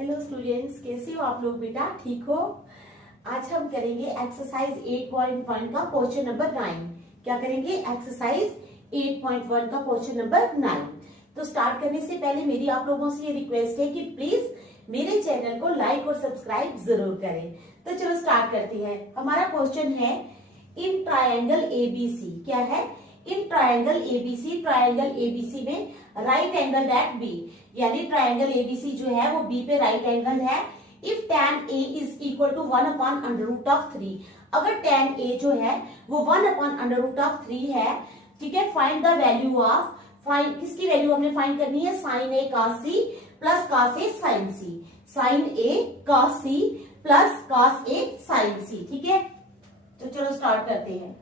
Hello students, कैसे हो आप लोग बेटा? ठीक हो? आज हम करेंगे एक्सरसाइज 8.1 का क्वेश्चन नंबर 9। क्या करेंगे? एक्सरसाइज 8.1 का क्वेश्चन नंबर 9। तो स्टार्ट करने से पहले मेरी आप लोगों से ये रिक्वेस्ट है कि प्लीज मेरे चैनल को लाइक और सब्सक्राइब जरूर करें। तो चलो स्टार्ट करते हैं। हमारा क्वेश्चन है इन ट्रायंगल एबीसी। क्या है? In triangle ABC, triangle ABC में राइट एंगल एट बी, यानी ट्रायंगल एबीसी जो है वो बी पे राइट एंगल है। If tan A is equal to 1/√3, अगर tan A जो है वो 1/√3 है, ठीक है। Find the value of, find किसकी वैल्यू हमने फाइंड करनी है? sin A cos C plus cos A sin C, sin A cos C plus cos A sin C, ठीक है। तो चलो स्टार्ट करते हैं।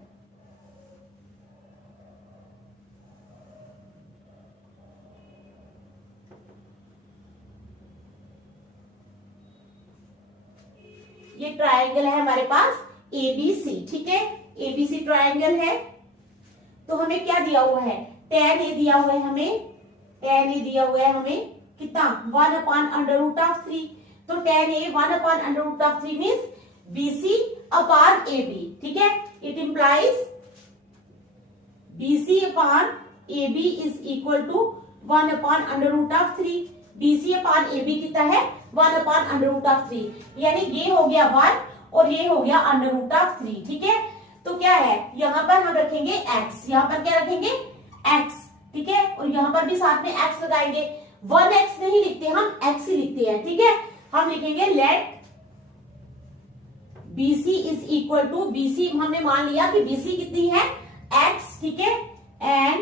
ये ट्रायंगल है हमारे पास एबीसी, ठीक है। एबीसी ट्रायंगल है। तो हमें क्या दिया हुआ है? tan A दिया हुआ है हमें, tan A दिया हुआ है हमें कितना? 1/√3। तो tan A 1/√3 means BC upon AB, ठीक है। It implies BC upon AB is equal to 1/√3। BC upon AB कितना है? 1/√3, यानी ये हो गया 1 और ये हो गया √3, ठीक है। तो क्या है? यहाँ पर हम रखेंगे x, यहाँ पर क्या रखेंगे? x, ठीक है। और यहाँ पर भी साथ में x लगाएंगे। 1x नहीं लिखते हम, x ही लिखते हैं, ठीक है। हम लिखेंगे let BC is equal to, BC हमने मान लिया कि BC कितनी है? x, ठीक है। And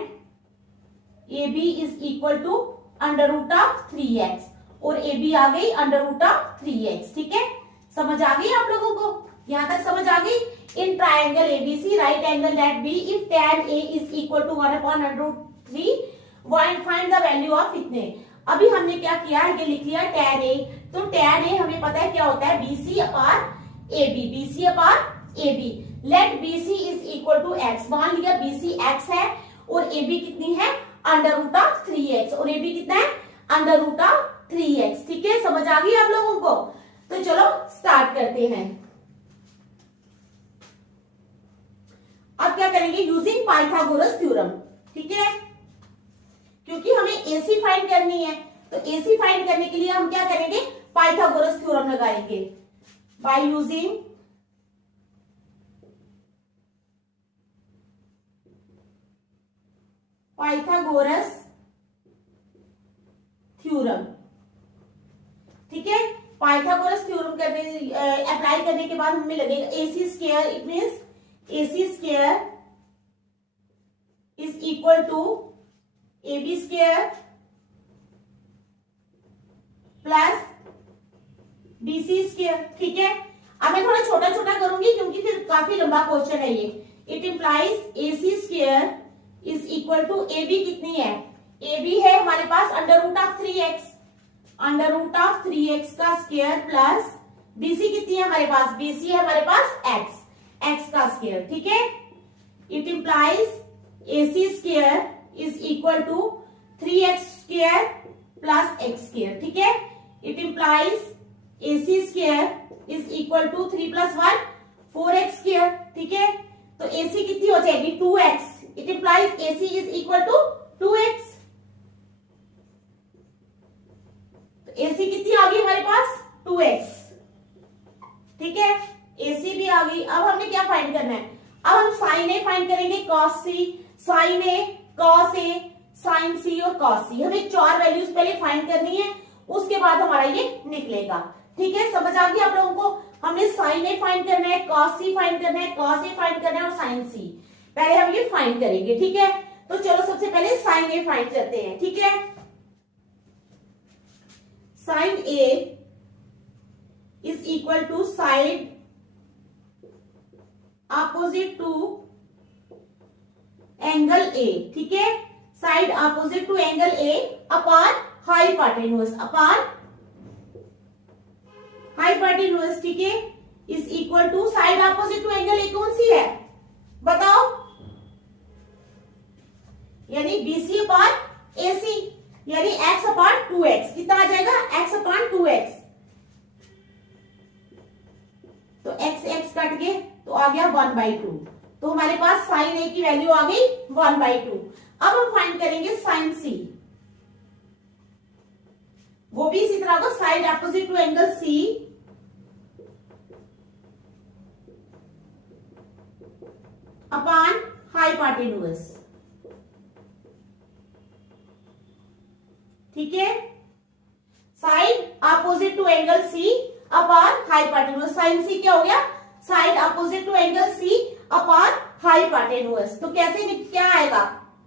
AB is equal to √3x, और AB आ गई √3x, ठीक है। समझ आ गई आप लोगों को? यहां तक समझ आ गई? In triangle ABC right angle at B, if tan A is equal to 1/√3, find the value of इतने। अभी हमने क्या किया है? ये लिख लिया tan A। तो tan A हमें पता है क्या होता है? BC upon AB, BC upon AB। Let BC is equal to x, मान लिया BC x है और AB कितनी है? √3x, और AB कितना है? √3x, ठीक है। समझ आ गई आप लोगों को? तो चलो स्टार्ट करते हैं। अब क्या करेंगे? यूजिंग पाइथागोरस थ्योरम, ठीक है। क्योंकि हमें AC फाइंड करनी है, तो AC फाइंड करने के लिए हम क्या करेंगे? पाइथागोरस थ्योरम लगाएंगे। बाय यूजिंग पाइथागोरस थ्योरम, ठीक है। पाइथागोरस थ्योरम करने अप्लाई करने के बाद हमें लगेगा AC square, it means AC square is equal to AB square plus BC square, ठीक है। अब मैं थोड़ा छोटा छोटा करूंगी क्योंकि फिर काफी लंबा क्वेश्चन है ये। It implies AC square is equal to AB कितनी है? AB है हमारे पास √3x, √3x का स्क्वायर प्लस BC कितनी है हमारे पास? BC है हमारे पास x का स्क्वायर, ठीक है। It implies AC square is equal to 3x square plus x square, ठीक है। It implies AC square is equal to 3 + 1 4x square, ठीक है। तो AC कितनी हो जाएगी? 2x। It implies AC is equal to 2x। तो AC कितनी आ गई हमारे पास? 2x, ठीक है। AC भी आ गई। अब हमने क्या फाइंड करना है? अब हम sin A फाइंड करेंगे, cos C, sin A, cos A, sin C और cos C। हमें 4 वैल्यूज पहले फाइंड करनी है, उसके बाद हमारा ये निकलेगा, ठीक है। समझ आ गई आप लोगों को? हमने sin A फाइंड करना है, cos C फाइंड करना है, cos A फाइंड करना है और sin C। पहले हम ये फाइंड करेंगे, ठीक है। तो चलो सबसे पहले sin A फाइंड करते हैं, ठीक है। sin A is equal to side opposite to angle A, ठीक है। Side opposite to angle A upon hypotenuse, upon hypotenuse, ठीक है। Is equal to side opposite to angle A कौन सी है? बताओ। यानी BC अपॉन AC, यानी x अपॉन 2x। कितना आ जाएगा? x अपॉन 2x, तो एक्स एक्स कट गए तो आ गया 1/2। तो हमारे पास साइन ए की वैल्यू आ गई 1/2। अब हम फाइंड करेंगे साइन सी। वो भी इसी तरह को side opposite to angle C upon hypotenuse. ठीक है, side opposite to angle C upon hypotenuse. Sine C क्या हो गया, side opposite to angle C upon hypotenuse. तो कैसे क्या आएगा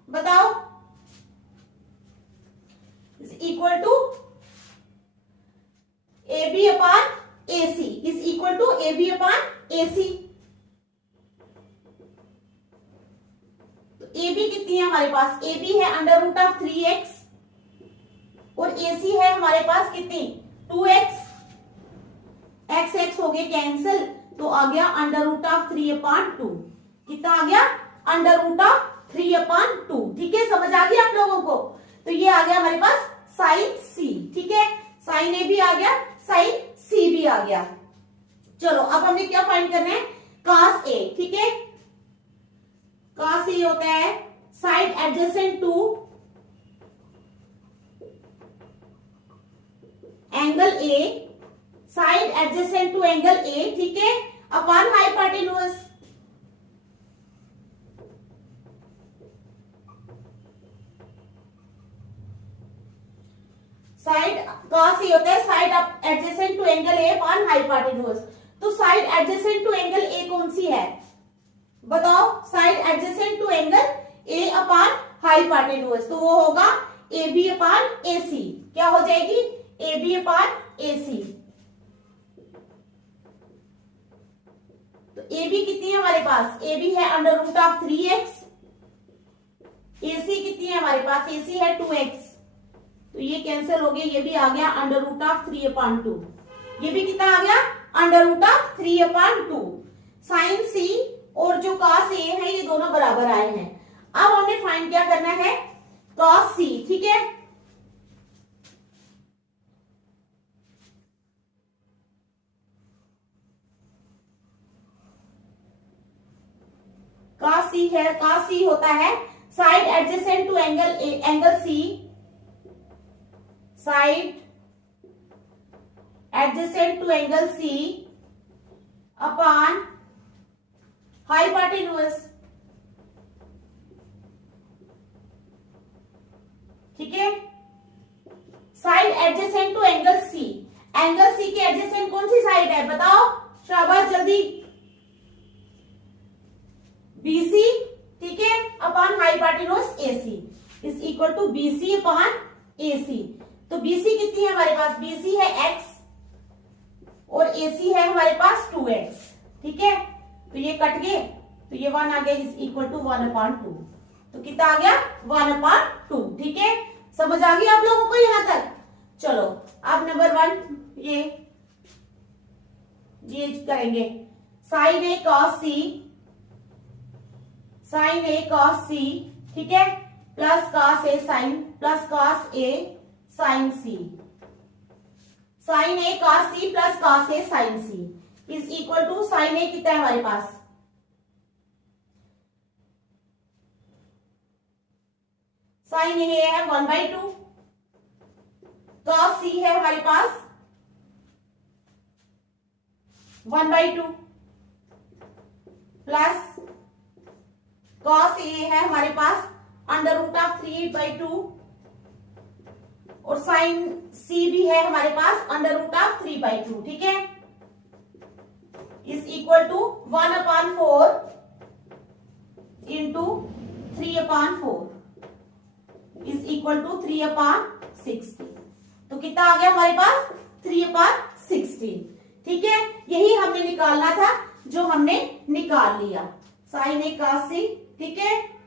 बताओ, equal to A B upon A C is equal to A B upon A C. तो A B कितनी है हमारे पास, ए बी है √3x और ए सी है हमारे पास कितनी 2x। एक्स एक्स हो गए कैंसिल तो आ गया √3/2। कितना आ गया √3/2। ठीक है, समझ आ गया आप लोगों को। तो ये आ गया हमारे पास साइन सी। ठीक है, साइन ए भी आ गया, साइन सी भी आ गया। चलो अब हमें क्या फाइंड करना है, कॉस ए। ठीक है, कॉस ए होता है side adjacent to angle A, side adjacent to angle A. ठीक है, upon hypotenuse. Side cos A होता है side adjacent to angle A upon hypotenuse. तो side adjacent to angle A कौन सी है बताओ, side adjacent to angle A upon hypotenuse. तो वो होगा ए बी अपॉन ए सी। क्या हो जाएगी, ए बी अपॉन ए सी। तो ए बी कितनी है हमारे पास, ए बी है √3x। ए सी कितनी है हमारे पास, ए सी है 2x। तो ये कैंसिल हो गया, ये भी आ गया √3/2। ये भी कितना आ गया √3/2। साइन सी और जो कॉस ए है ये दोनों बराबर आए हैं। अब हमें फाइंड क्या करना है, कॉस सी। ठीक है, कॉस सी है, कॉस सी होता है side adjacent to angle C, side adjacent to angle C upon hypotenuse. ठीक है, side adjacent to angle C. Angle C के एडजेसेंट कौन सी साइड है बताओ, शाबाश जल्दी, BC। ठीक है, upon hypotenuse AC is equal to BC upon AC। तो BC कितनी है हमारे पास, BC है x और AC है हमारे पास 2x। ठीक है, तो ये कट गए तो ये 1 आ गया इज इक्वल टू 1/2। तो कितना आ गया 1/2। ठीक है, समझ आ गई आप लोगों को यहां तक। चलो अब नंबर 1 ये करेंगे, sine A cos C, sine A cos C. ठीक है, plus cos A sine, plus cos A sine C. Sine A cos C plus cos A sine C is equal to, sine A कितना है हमारे पास, sign ए है 1/2। Cos सी है हमारे पास 1/2 plus cos ए है हमारे पास √3/2 और साइन सी भी है हमारे पास √3/2। ठीक है, is equal to 1/4 into 3/4 is equal to 3/16। तो कितना आ गया हमारे पास 3/16। ठीक है, यही हमने निकालना था जो हमने निकाल लिया, साइन ए कॉस सी। ठीक है,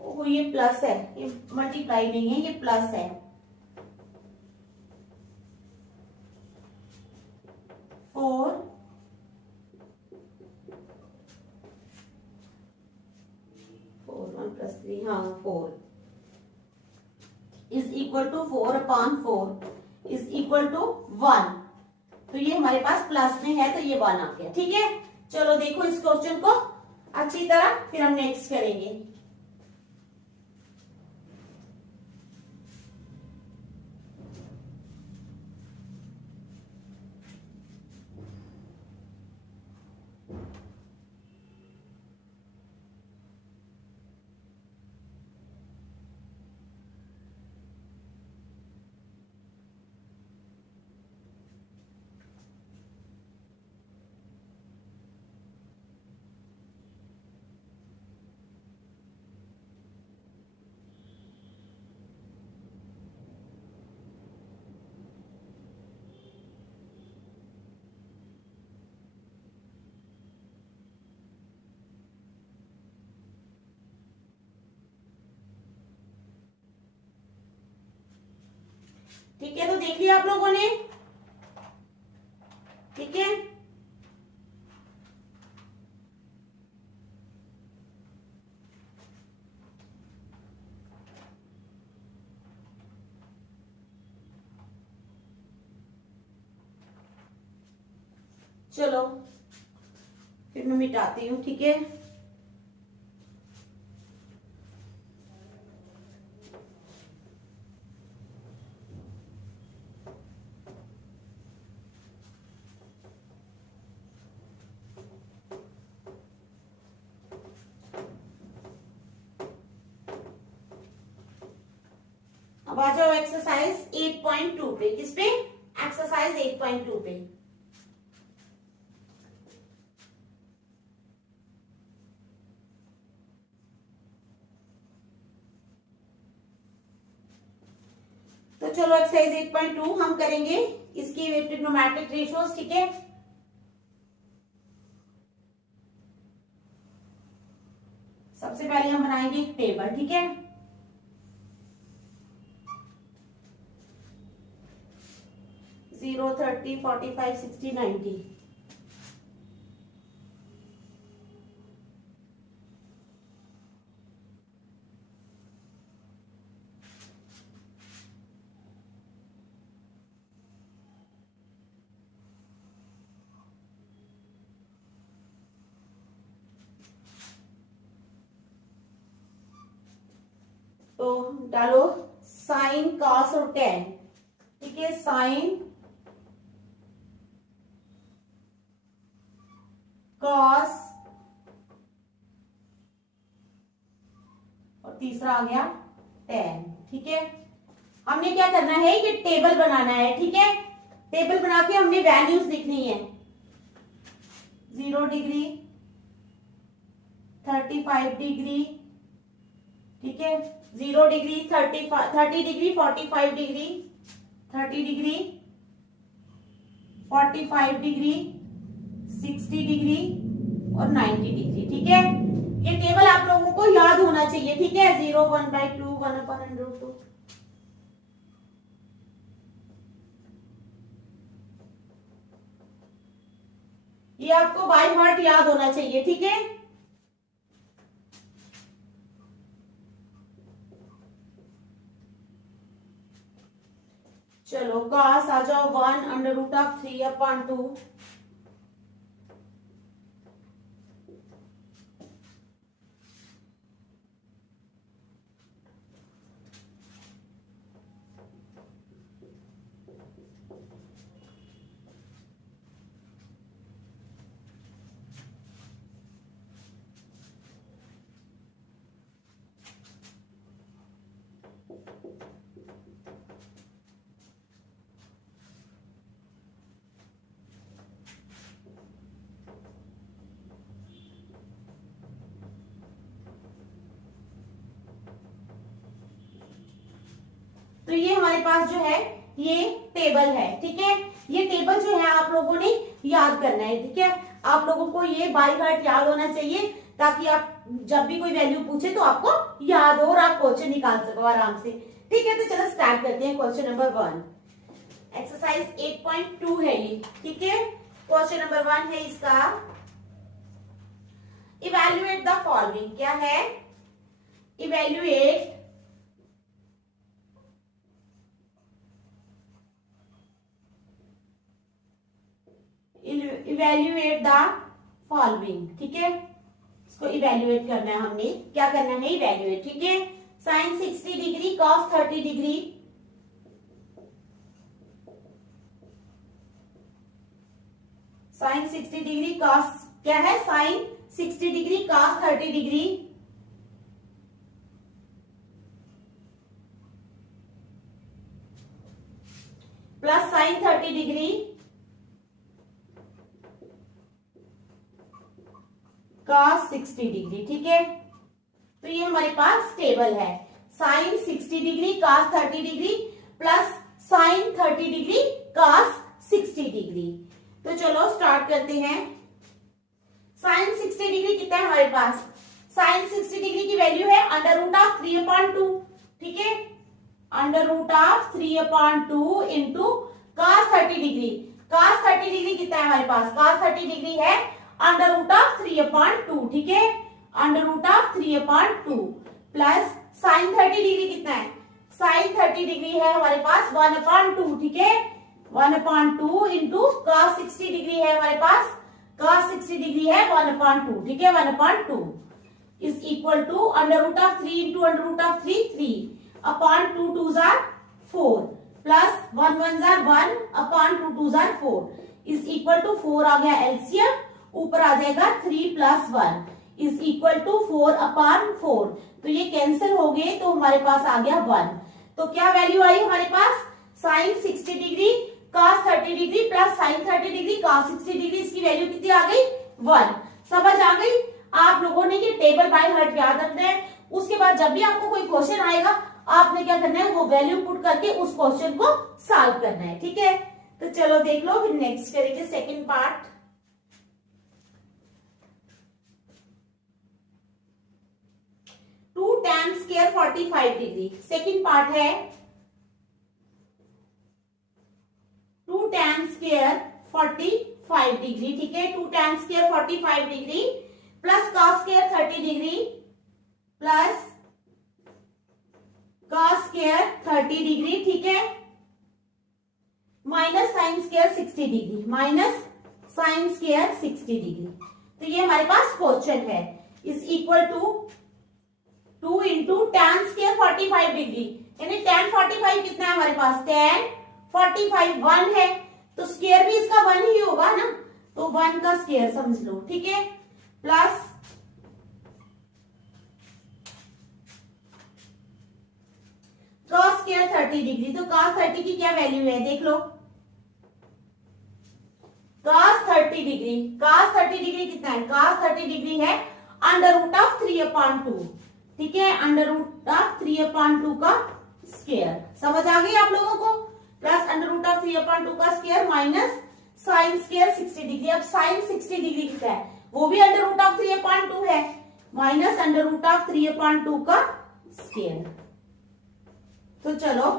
ओह ये प्लस है, ये मल्टीप्लाई नहीं है, ये प्लस है। 4 1 + 3 हाँ 4 is equal to 4/4 is equal to 1। तो ये हमारे पास प्लस में है तो ये 1 आ गया। ठीक है, चलो देखो इस क्वेश्चन को अच्छी तरह, फिर हम नेक्स्ट करेंगे। ठीक है, तो देख लिया आप लोगों ने। ठीक है, चलो फिर मैं मिटाती हूँ। ठीक है, अब आ जाओ एक्सरसाइज 8.2 पे। किस पे? एक्सरसाइज 8.2 पे। तो चलो एक्सरसाइज 8.2 हम करेंगे इसकी ट्रिग्नोमेट्रिक रेशियोज। ठीक है, सबसे पहले हम बनाएंगे एक टेबल। ठीक है, जीरो, 30, 45, 60, 90। तो डालो साइन, कॉस और टेन। ठीक है, साइन, कॉस और तीसरा आ गया टेन। ठीक है, हमने क्या करना है, ये टेबल बनाना है। ठीक है, टेबल बना के हमने वैल्यूज लिखनी है। 0 डिग्री, 35 डिग्री, ठीक है, 0 degree, 30 degree, 45 degree, 30 degree, 45 degree, 60 degree और 90 डिग्री। ठीक है, ये टेबल आप लोगों को याद होना चाहिए। ठीक है, 0, 1/2, 1/√2। ये आपको बाय हार्ट याद होना चाहिए। ठीक है, चलो cos आ जाओ 1/√3/2। तो ये हमारे पास जो है ये टेबल है। ठीक है, ये टेबल जो है आप लोगों ने याद करना है। ठीक है, आप लोगों को ये बाय हार्ट याद होना चाहिए ताकि आप जब भी कोई वैल्यू पूछे तो आपको याद हो और आप क्वेश्चन निकाल सको आराम से। ठीक है, तो चलो स्टार्ट करते हैं। क्वेश्चन नंबर 1, एक्सरसाइज 8.2 है ये। ठीक है, क्वेश्चन नंबर 1 है इसका, इवेल्युएट द फॉलोइंग। क्या है? इवेल्युएट इवेल्युएट द फॉलोइंग, ठीक है, इसको इवेल्युएट करना है हमने, क्या करना है, इवेल्युएट, ठीक है। Sine 60 degree cos 30 degree, sine 60 degree cos, क्या है, sine 60 degree cos 30 degree plus sine 30 degree cos 60 degree, ठीक है। तो ये हमारे पास टेबल है, sine 60 degree cos 30 degree plus sine 30 degree cos 60 degree. तो चलो स्टार्ट करते हैं। साइन 60 डिग्री कितना है हमारे पास, साइन 60 डिग्री की वैल्यू है अंडर रूट ऑफ 3/2, ठीक है, under root of 3/2 into cos 30 degree. Cos 30 degree कितना है हमारे पास, कॉस 30 डिग्री है अंडर रूट ऑफ 3/2, ठीक है, under root of 3/2 plus sine 30 degree कितना है, साइन 30 डिग्री है हमारे पास 1/2, ठीक है, 1/2 इंटू कॉस 60 डिग्री है हमारे पास, cos 60 डिग्री है 1/2, ठीक है, 1/2 is equal to under root of 3 into under root of 3 2 2 4 plus 1 1 1 2 2 4 is equal to 4 आ गया एलसीएम, ऊपर आ जाएगा 3 प्लस 1 इज इक्वल टू 4/4, तो ये कैंसिल हो गए, तो हमारे पास आ गया 1। तो क्या वैल्यू आई हमारे पास, sine 60 degree cos 30 degree plus sine 30 degree cos 60 degree, इसकी वैल्यू कितनी आ गई, 1। समझ आ गई। आप लोगों ने ये टेबल बाय हार्ट याद रखना है, उसके बाद जब भी आपको कोई क्वेश्चन आएगा आपने क्या करना है, वो वैल्यू पुट करके उस क्वेश्चन को सॉल्व करना है, ठीक है। तो चलो देख लो, फिर नेक्स्ट करेंगे second part. Two tan square 45 degree, second part है 2 tan स्क्वायर 45 डिग्री, ठीक है, 2 tan square 45 degree plus cos square 30 degree plus cos square 30 degree, ठीक है, minus sine square 60 degree, minus sine square 60 degree. तो ये हमारे पास क्वेश्चन है, is equal to 2 into tan square 45 degree, यानी tan 45 कितना है हमारे पास, tan 45 1 है, तो स्क्वायर भी इसका 1 ही होगा ना, तो 1 का स्क्वायर समझ लो, ठीक है, प्लस cos स्क्वायर 30 डिग्री, तो cos 30 की क्या वैल्यू है देख लो, cos 30 डिग्री, cos 30 डिग्री कितना है, cos 30 डिग्री है अंडर रूट ऑफ 3/2, ठीक है, अंडर रूट ऑफ 3/2 का स्क्वायर। समझ आ गई आप लोगों को, प्लस अंडर रूट ऑफ 3/2 का square minus sine square 60 degree. अब साइन 60 डिग्री कितना है, वो भी अंडर रूट ऑफ 3/2 है, माइनस अंडर रूट ऑफ 3/2 का स्क्वायर। तो चलो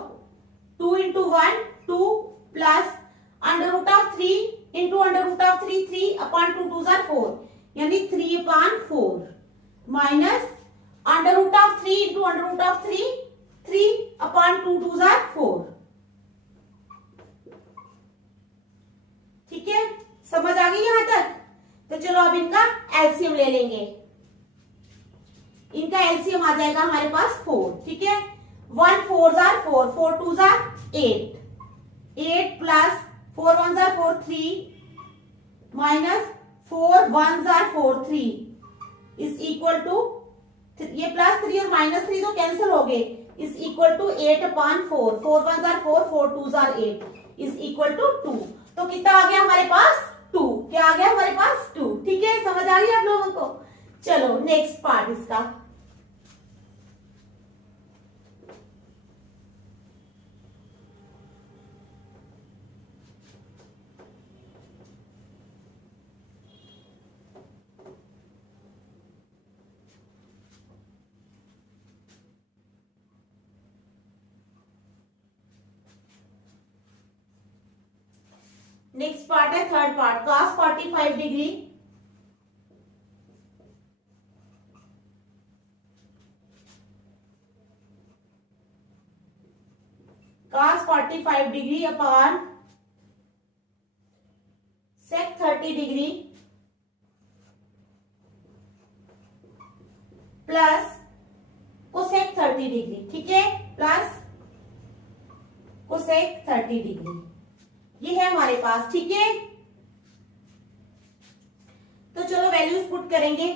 2 into 1 2 plus under root of 3 into under root of 3 3/2 2 4, यानी 3/4 minus under root of 3 into under root of 3 3/2 2 4, ठीक है, समझ आ गई यहां तक। तो चलो अब इनका एलसीएम ले लेंगे, इनका एलसीएम आ जाएगा हमारे पास 4, ठीक है, 1 4 4 4 2 8 8 plus 4 1 4 3 minus 4 1 4 3 is equal to, ये प्लस 3 और माइनस 3 तो कैंसिल हो गए, is equal to 8/4 4 1 4 4 2 8 is equal to 2। तो कितना आ गया हमारे पास, 2, क्या आ गया हमारे पास 2, ठीक है, समझ आ गई आप लोगों को। चलो नेक्स्ट पार्ट इसका, नेक्स्ट पार्ट है third part, cos 45 degree cos 45 degree upon sec 30 degree plus cosec 30 degree, ठीक है, प्लस कोसेक 30 डिग्री, ये है हमारे पास, ठीक है। तो चलो वैल्यूज पुट करेंगे।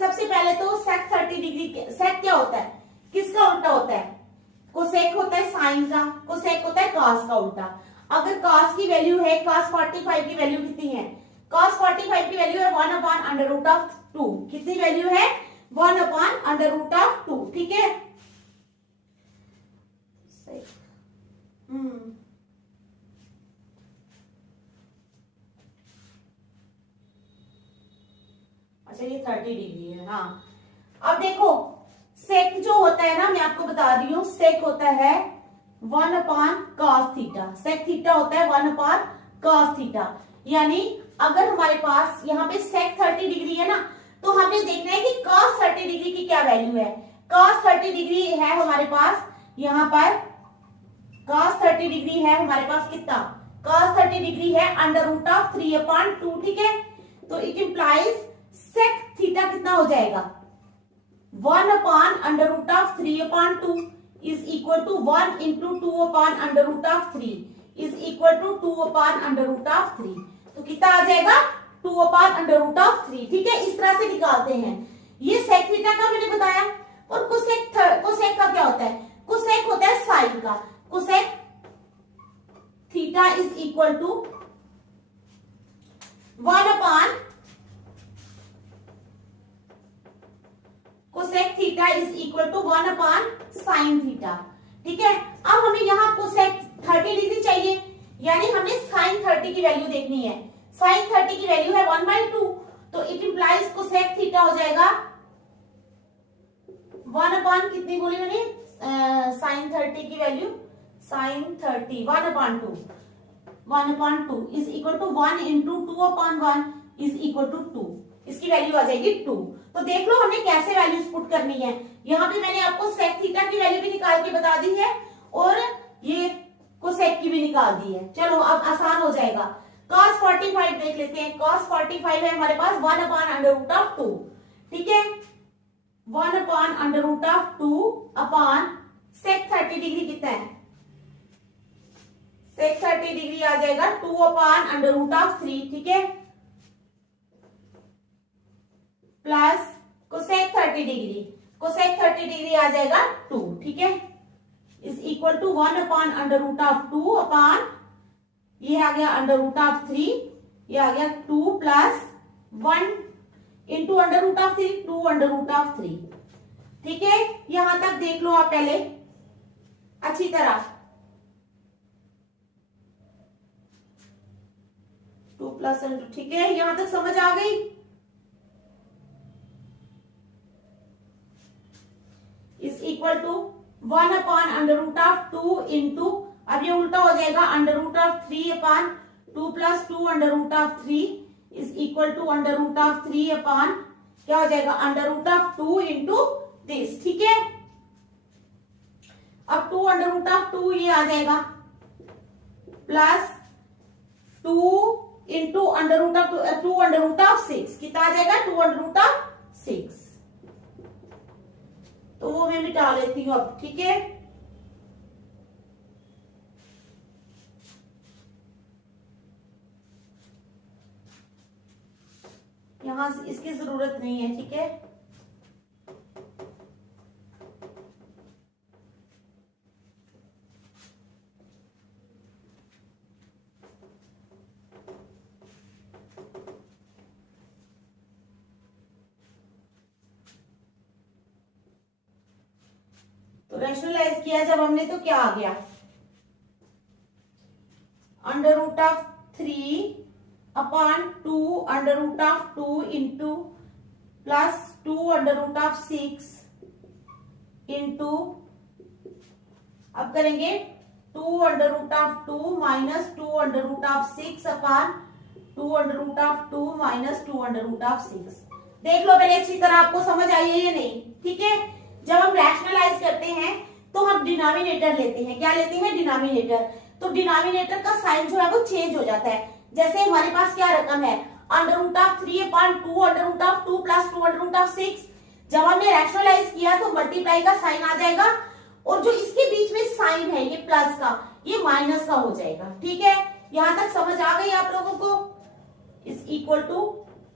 सबसे पहले तो सेक 30 डिग्री, सेक क्या होता है, किसका उल्टा होता है, कोसेक होता है साइन का, कोसेक होता है कॉस का उल्टा। अगर कॉस की वैल्यू है, कॉस 45 की वैल्यू कितनी है, कॉस 45 की वैल्यू है 1/√2, कितनी वैल्यू है, 1/√2, ठीक है। अच्छा ये 30 डिग्री है, हाँ। अब देखो सेक जो होता है ना, मैं आपको बता रही हूँ, सेक होता है 1/cos थीटा, सेक थीटा होता है 1/cos थीटा। यानी अगर हमारे पास यहाँ पे सेक 30 डिग्री है ना, तो हमें देखना है कि cos 30 डिग्री की क्या वैल्यू है। cos 30 डिग्री है हमारे पास, यहाँ पर cos 30 डिग्री है हमारे पास कितना, cos 30 डिग्री है √3/2, ठीक है। तो इट इंप्लाइज सेक थीटा कितना हो जाएगा, 1/√3/2 is equal to 1 into 2/√3 is equal to 2/√3। तो कितना आ जाएगा, 2/√3, ठीक है। इस तरह से निकालते हैं। ये सेक थीटा का मैंने बताया। और कोसेक का क्या होता है, कोसेक होता है साइन का, cosec theta is equal to 1/, cosec theta is equal to 1/sin theta, ठीक है। अब हमें यहाँ कोसेक 30 डिग्री चाहिए, यानी हमें साइन 30 की वैल्यू देखनी है। साइन 30 की वैल्यू है 1/2, तो इट इंप्लाइज कोसेक थीटा हो जाएगा 1/, कितनी बोली मैंने, साइन 30 की value, sine 30 1/2 is equal to 1 into 2/1 is equal to 2, इसकी वैल्यू आ जाएगी 2। तो देख लो हमें कैसे वैल्यूज पुट करनी है। यहाँ पे मैंने आपको सेक थीटा की वैल्यू भी निकाल के बता दी है और ये कोसेक की भी निकाल दी है। चलो अब आसान हो जाएगा। cos 45 देख लेते हैं। cos 45 है हमारे पास 1/√2, ठीक है, 1/√2 अपॉन सेक 30 डिग्री कितना है, सेक 30 डिग्री आ जाएगा 2/√3, ठीक है, plus cosec 30 degree, cosec 30 degree आ जाएगा 2, ठीक है, इज इक्वल टू 1/√2 अपॉन ये आ गया √3, ये आ गया 2 प्लस 1 इंटू √3, 2/√3, ठीक है। यहां तक देख लो आप पहले अच्छी तरह, 2 प्लस, ठीक है, यहां तक समझ आ गई। इज इक्वल टू 1/√2 इंटू, अब ये उल्टा हो जाएगा √3/2 plus 2/√3 is equal to √3 upon क्या हो जाएगा √2 इंटू दिस, ठीक है। अब 2/√2 ये आ जाएगा प्लस 2 इंटू √2/6, कितना आ जाएगा 2/6। तो वो मैं मिटा लेती हूँ अब, ठीक है। यहां इसकी जरूरत नहीं है, ठीक है। तो रैशनलाइज किया जब हमने तो क्या आ गया, √3/2 इंटू प्लस 2/6 इंटू, अब करेंगे 2/2 माइनस 2/6 अपॉन 2/2 माइनस 2/6। देख लो पहले अच्छी तरह, आपको समझ आई है या नहीं, ठीक है। जब हम रैशनलाइज करते हैं तो हम डिनोमिनेटर लेते हैं, क्या लेते हैं, डिनोमिनेटर। तो डिनोमिनेटर का साइन जो है वो चेंज हो जाता है। जैसे हमारे पास क्या रकम है, under root of 3/2 under root of 2 plus 2 under root of 6। जब हमने रैशनलाइज किया तो मल्टीप्लाई का साइन आ जाएगा, और जो इसके बीच में साइन है ये प्लस का, ये माइनस का हो जाएगा। ठीक है, यहां तक समझ आ गई आप लोगों को। Is equal to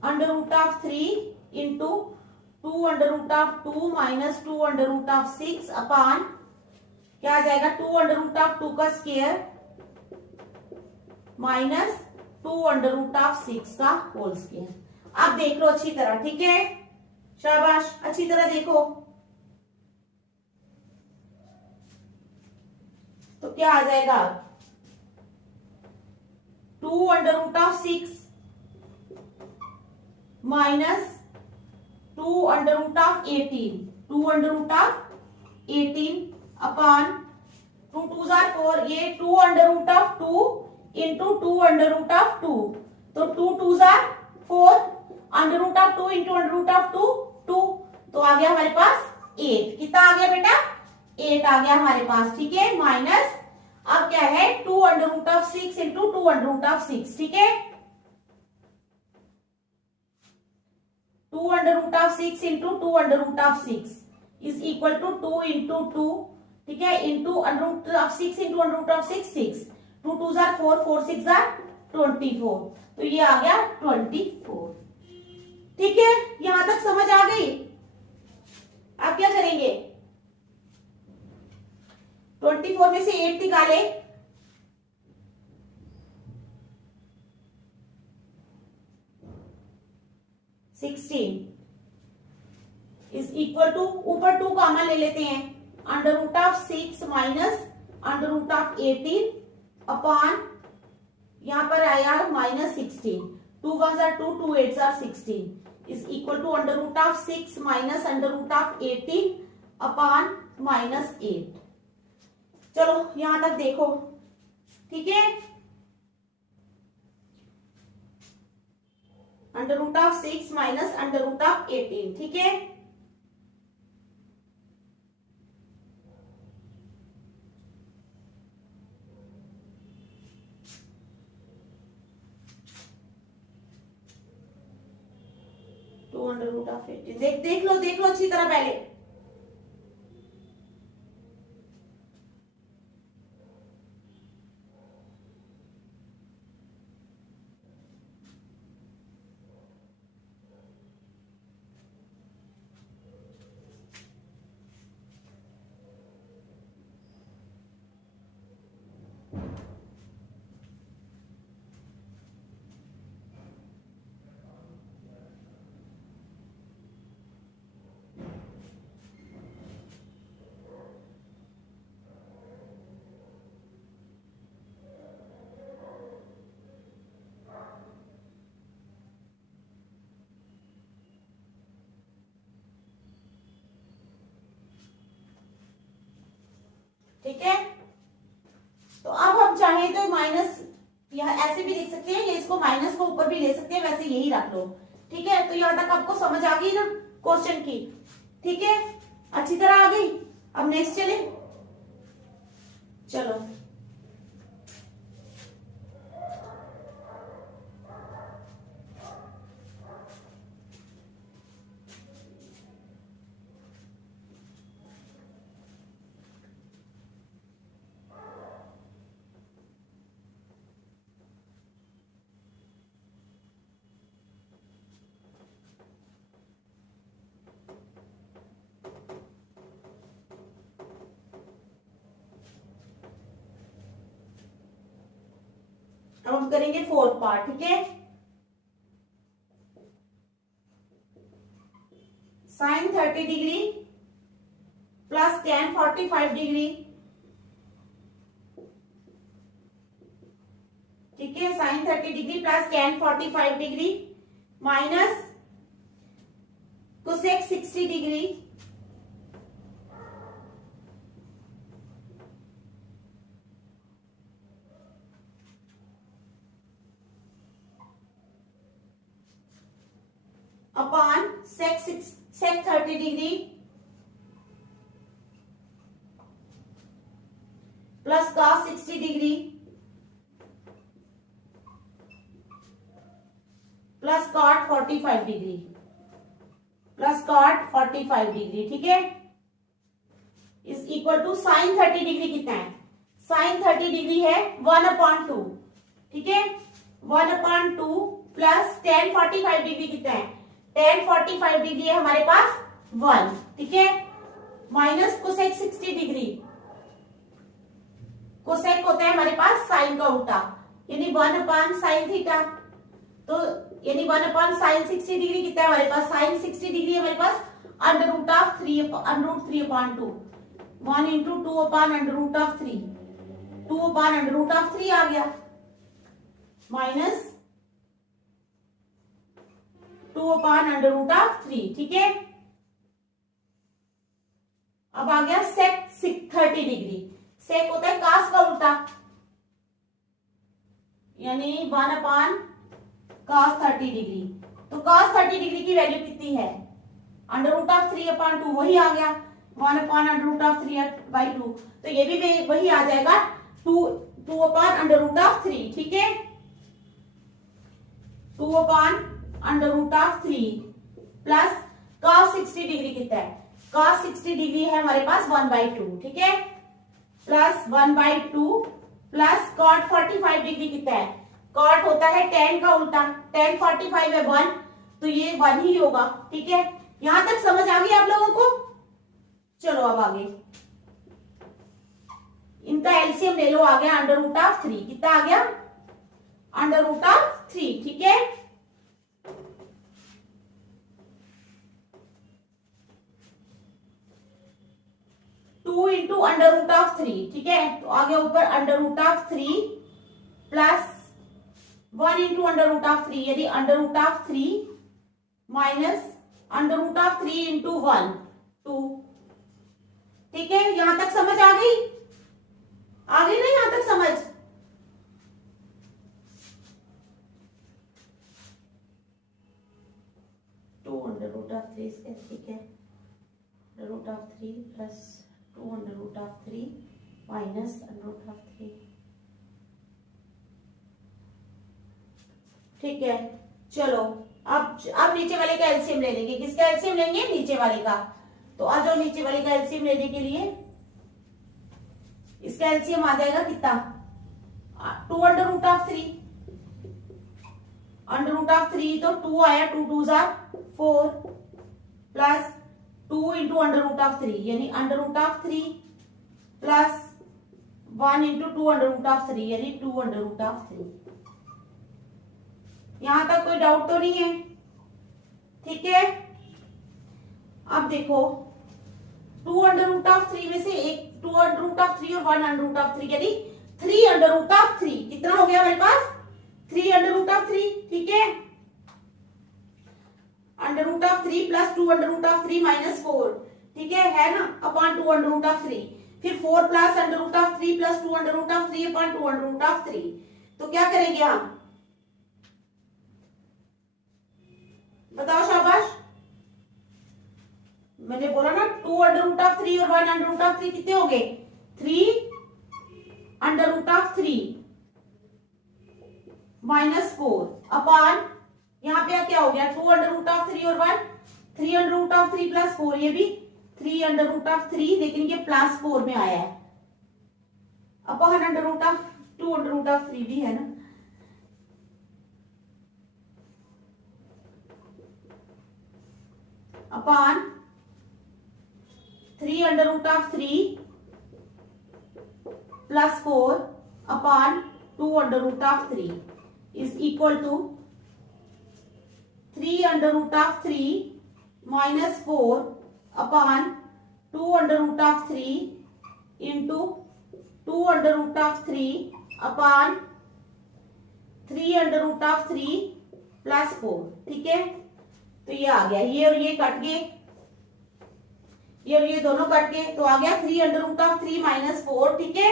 under root of 3 into 2 under root of 2 minus 2 under root of 6 upon क्या आ जाएगा, 2 अंडर रूट ऑफ 2 का square minus 2 under root of 6 का होल स्क्वायर। आप देख लो अच्छी तरह, ठीक है, शाबाश, अच्छी तरह देखो। तो क्या आ जाएगा, 2 under root of 6 minus 2 under root of 18, 2 under root of 18 upon 2 2 are 4, ये 2 under root of 2 into 2 under root of 2, तो 2 2 are 4, under root of 2 into under root of 2 2, तो आ गया हमारे पास 8। कितना आ गया बेटा, 8 आ गया हमारे पास। ठीक है, माइनस अब क्या है, 2 under root of 6 into 2 under root of 6। ठीक है, 2 under root of 6 into 2 under root of 6 is equal to 2 into 2, ठीक है, into under root of 6 into under root of 6 6, 2 2 are 4, 4 6 are 24, तो ये आ गया 24। ठीक है, यहां तक समझ आ गई। आप क्या करेंगे, 24 में से 8 निकाले, 16 इज इक्वल टू, ऊपर 2 कॉमन ले लेते हैं, under root of 6 minus under root of 18 upon यहां पर आया minus 16, 2 1 are 2, 2 8 are 16 is equal to under root of 6 minus under root of 18 upon minus 8। चलो यहां तक देखो, ठीक है, under root of 6 minus under root of 18। ठीक है, अंडर रूट ऑफ 18 देख लो अच्छी तरह पहले। ठीक है, तो अब हम चाहें तो माइनस यह ऐसे भी लिख सकते हैं, या इसको माइनस को ऊपर भी ले सकते हैं, वैसे यही रख लो। ठीक है, तो यहां तक आपको समझ आ गई ना क्वेश्चन की। ठीक है, अच्छी तरह आ गई। अब नेक्स्ट चले, चलो अब हम करेंगे फोर्थ पार्ट। ठीक है, sine 30 degree plus tan 45 degree. ठीक है, sine 30 degree plus tan 45 degree minus cosec 60 degree upon sec 30 degree plus cos 60 degree 45 degree plus cot 45 degree, ठीक है, is equal to sine 30 degree कितना है, साइन 30 डिग्री है 1/2, ठीक है, 1/2 प्लस tan 45 डिग्री कितना है, tan 45 डिग्री है हमारे पास 1, ठीक है, माइनस कोसेक 60 डिग्री, कोसेक होता है हमारे पास साइन का उल्टा, यानी 1/sin थीटा, तो यानी 1/sin 60 डिग्री कितना है हमारे पास, साइन 60 डिग्री है हमारे पास √3/2, 1 इंटू 2/√3, 2/√3 आ गया, माइनस 2/√3, ठीक है। अब आ गया सेक 30 डिग्री, सेक होता है कास का उल्टा, यानी 1/cos 30 डिग्री, तो cos 30 डिग्री की वैल्यू कितनी है, √3/2, वही आ गया 1/√3/2, तो ये भी वही आ जाएगा 2/√3, ठीक है, 2/√3 प्लस cos 60 डिग्री कितना है, cos 60 डिग्री है हमारे पास 1/2, ठीक है, प्लस 1/2 प्लस cot 45 डिग्री कितना है, cot होता है tan का उल्टा, tan 45 है 1, तो ये 1 ही होगा, ठीक है, यहां तक समझ आ गई आप लोगों को। चलो अब आगे, इनका एलसीएम ले लो, आ गया √3, कितना आ गया √3, ठीक है, टू इंटू √3, ठीक है, तो आ गया ऊपर √3 प्लस 1 इंटू √3, यानी √3 माइनस √3 इंटू 1, 2, ठीक है, यहां तक समझ आ गई, आ गई ना यहां तक समझ, ठीक है, √3 प्लस 2 माइनस √3, ठीक है। चलो अब नीचे वाले का एलसीएम ले लेंगे, किसका एलसीएम लेंगे, नीचे वाले का, तो आ जाओ नीचे वाले का एलसीएम लेने के लिए, इसका एलसीएम आ जाएगा कितना, 2√3, √3 तो 2 आया, 2 2 4 प्लस 2 इंटू √3, यानी √3 प्लस 1 इंटू 2√3, यानी 2√3, यहां तक कोई डाउट तो नहीं है, ठीक है। अब देखो 2√3 में से एक 2√3 और 1√3, यानी 3√3, कितना हो गया हमारे पास 3√3, ठीक है, √3 प्लस 2√3 माइनस 4, ठीक है ना, अपॉन 2√3, फिर 4 प्लस √3 प्लस 2√3 अपॉन 2√3, तो क्या करेंगे हम, बताओ शाबाश, मैंने बोला ना 2√3 और 1√3 कितने हो गए, 3√3 माइनस 4 अपॉन, यहाँ पे क्या हो गया 2√3 और 1, 3√3 प्लस 4, ये भी 3√3, लेकिन ये प्लस 4 में आया है, अपॉन √2√3 भी है ना, upon 3√3 plus 4 upon 2√3 is equal to 3√3 minus 4 upon 2√3 into 2√3 upon 3√3 plus 4, ठीक है, तो ये आ गया, ये और ये कट गए, ये और ये दोनों कट गए, तो आ गया 3√3 माइनस 4, ठीक है,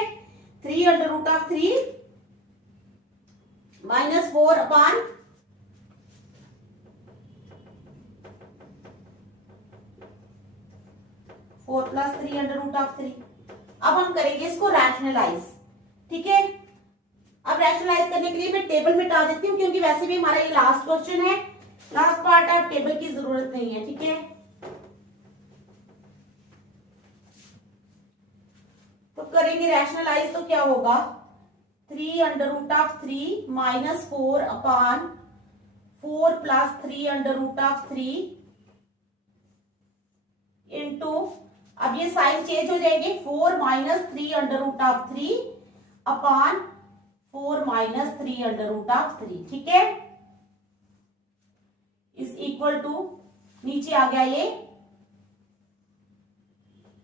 3√3 माइनस 4 अपॉन 4 प्लस 3√3। अब हम करेंगे इसको रैशनलाइज, ठीक है। अब रैशनलाइज करने के लिए मैं टेबल मिटा देती हूँ, क्योंकि वैसे भी हमारा ये लास्ट क्वेश्चन है, लास्ट पार्ट है, टेबल की जरूरत नहीं है, ठीक है। तो करेंगे रैशनलाइज, तो क्या होगा 3 under root of 3 minus 4 upon 4 plus 3 under root of 3 into, अब ये साइन चेंज हो जाएंगे, 4 minus 3 under root of 3 upon 4 minus 3 under root of 3, ठीक है, इज इक्वल टू, नीचे आ गया ये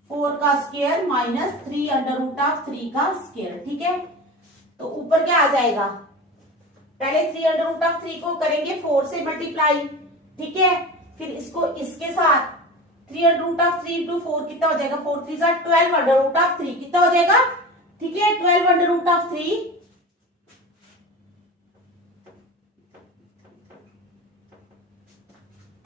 4 का square minus 3 under root of 3 का स्क्वायर, ठीक है। तो ऊपर क्या आ जाएगा, पहले 3 अंडर रूट ऑफ 3 को करेंगे 4 से मल्टीप्लाई, ठीक है, फिर इसको इसके साथ 3 अंडर रूट ऑफ 3 इंटू 4 कितना हो जाएगा, 4 3 12 अंडर रूट ऑफ 3 कितना हो जाएगा, ठीक है, 12 under root of 3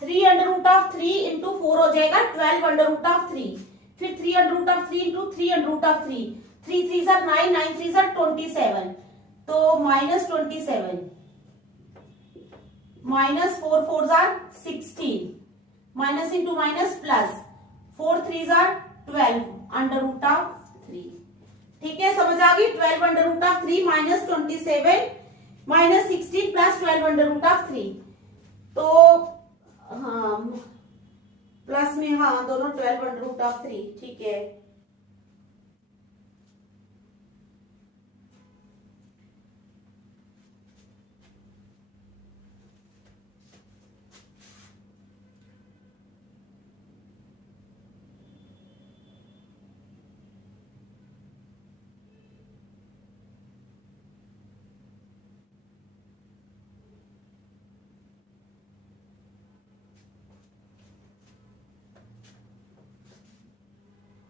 3 under root of 3 into 4 हो जाएगा 12 अंडर रूट ऑफ 3, फिर 3 under root of 3 into 3 under root of 3, 3 3 9 9 3 27, तो minus 27 minus 4 4 16, minus into minus plus 4 3 12 under root of 3, ठीक है, समझ आ गई। 12 under root of 3 minus 27 minus 16 plus 12 under root of 3, तो हाँ प्लस में, हाँ दोनों 12 अंडर रूट ऑफ 3, ठीक है।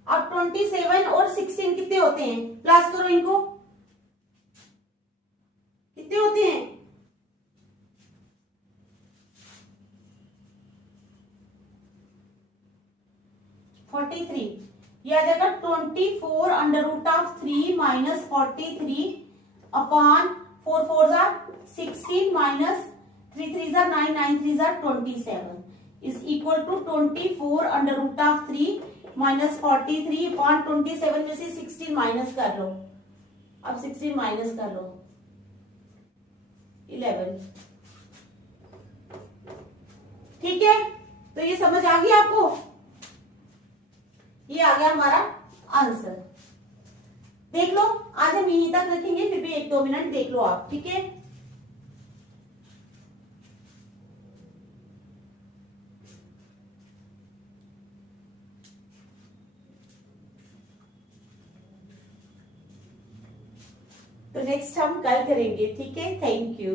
अब 27 और 16 कितने होते हैं, प्लस करो इनको, कितने होते हैं, 43, ये आ जाएगा 24 under root of 3 minus 43 upon 4 4 16 minus 3 3 9 9 3 27 is equal to 24 under root of 3 minus 43 upon 27 में से 16 माइनस कर लो, अब 16 माइनस कर लो 11, ठीक है। तो ये समझ आ गई आपको, ये आ गया हमारा आंसर। देख लो, आज हम यहीं तक रखेंगे, फिर भी 1-2 मिनट देख लो आप, ठीक है। तो नेक्स्ट हम कल करेंगे, ठीक है। Thank you.